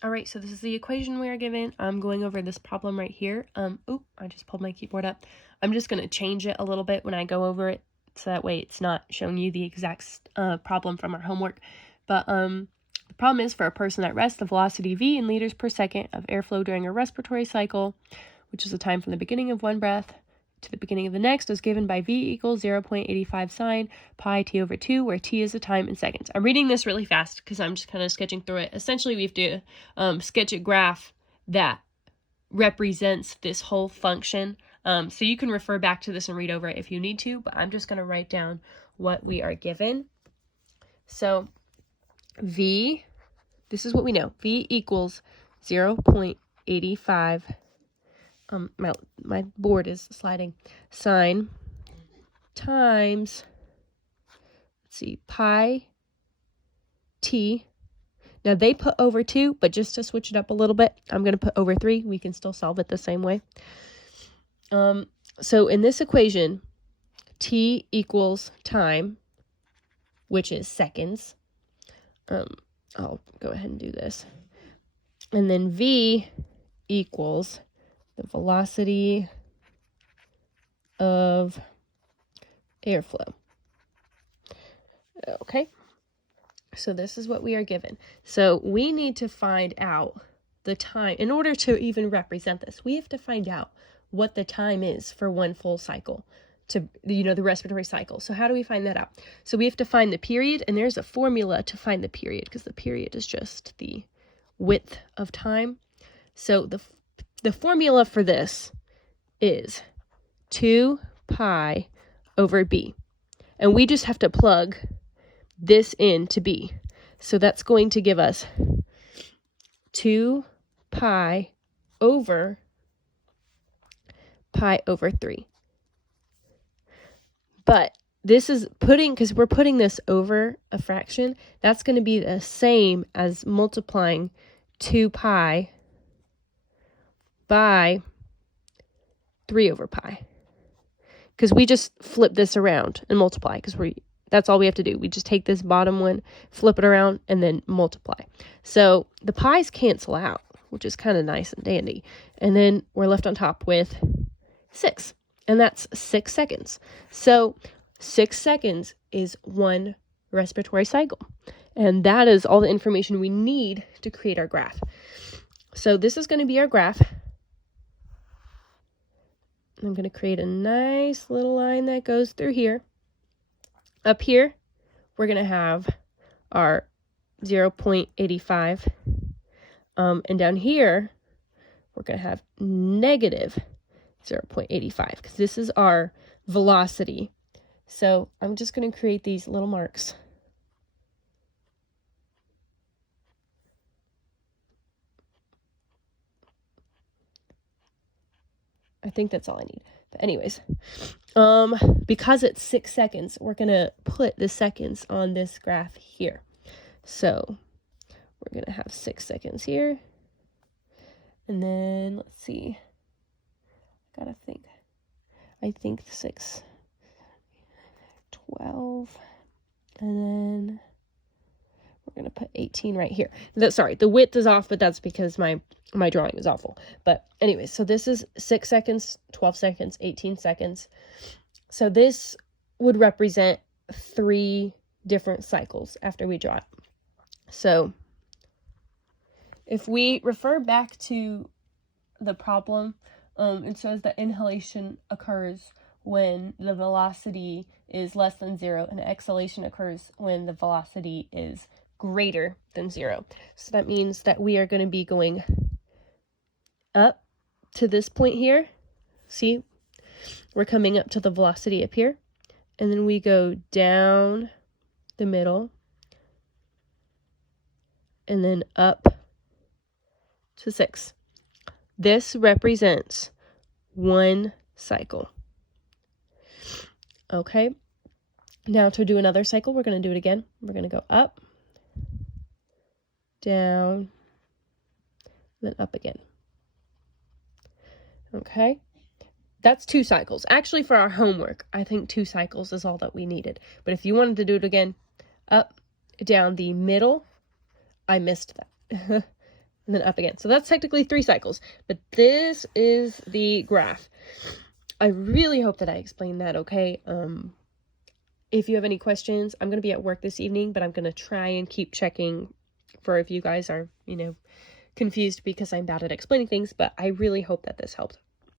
All right, so this is the equation we are given. I'm going over this problem right here. Oh, I just pulled my keyboard up. I'm just going to change it a little bit when I go over it, so that way it's not showing you the exact problem from our homework. But the problem is, for a person at rest, the velocity v in liters per second of airflow during a respiratory cycle, which is the time from the beginning of one breath to the beginning of the next, was given by v equals 0.85 sine pi t over 2, where t is the time in seconds. I'm reading this really fast because I'm just kind of sketching through it. Essentially, we have to sketch a graph that represents this whole function. So you can refer back to this and read over it if you need to, but I'm just going to write down what we are given. So v, this is what we know. V equals 0.85. My board is sliding. Sine times, let's see, pi t. Now they put over 2, but just to switch it up a little bit, I'm going to put over 3. We can still solve it the same way. So in this equation, t equals time, which is seconds. I'll go ahead and do this. And then v equals the velocity of airflow. Okay, so this is what we are given. So we need to find out the time. In order to even represent this, we have to find out what the time is for one full cycle, to, the respiratory cycle. So how do we find that out? So we have to find the period, and there's a formula to find the period, because the period is just the width of time. So the formula for this is 2 pi over b. And we just have to plug this into b. So that's going to give us 2 pi over 3. But this is because we're putting this over a fraction, that's going to be the same as multiplying 2 pi by 3 over pi. Because we just flip this around and multiply, because that's all we have to do. We just take this bottom one, flip it around, and then multiply. So the pi's cancel out, which is kind of nice and dandy. And then we're left on top with 6, and that's 6 seconds. So 6 seconds is one respiratory cycle. And that is all the information we need to create our graph. So this is going to be our graph. I'm going to create a nice little line that goes through here. Up here, we're going to have our 0.85. And down here, we're going to have negative 0.85, because this is our velocity. So I'm just going to create these little marks. I think that's all I need. But anyways, because it's 6 seconds, we're going to put the seconds on this graph here. So we're going to have 6 seconds here. And then, let's see. I gotta think. I think 6, 12. And then we're going to put 18 right here. Sorry, the width is off, but that's because my drawing is awful. But anyways, so this is 6 seconds, 12 seconds, 18 seconds. So this would represent 3 different cycles after we draw it. So if we refer back to the problem, it says that inhalation occurs when the velocity is less than 0, and exhalation occurs when the velocity is greater than 0. So that means that we are going to be going up to this point here. See, we're coming up to the velocity up here, and then we go down the middle, and then up to 6. This represents one cycle. Okay, now to do another cycle, we're going to do it again. We're going to go up, down, then up again. Okay, that's 2 cycles. Actually, for our homework, I think 2 cycles is all that we needed. But if you wanted to do it again, up, down the middle, I missed that. and then up again. So that's technically 3 cycles, but this is the graph. I really hope that I explained that okay. If you have any questions, I'm going to be at work this evening, but I'm going to try and keep checking for if you guys are, confused because I'm bad at explaining things, but I really hope that this helped.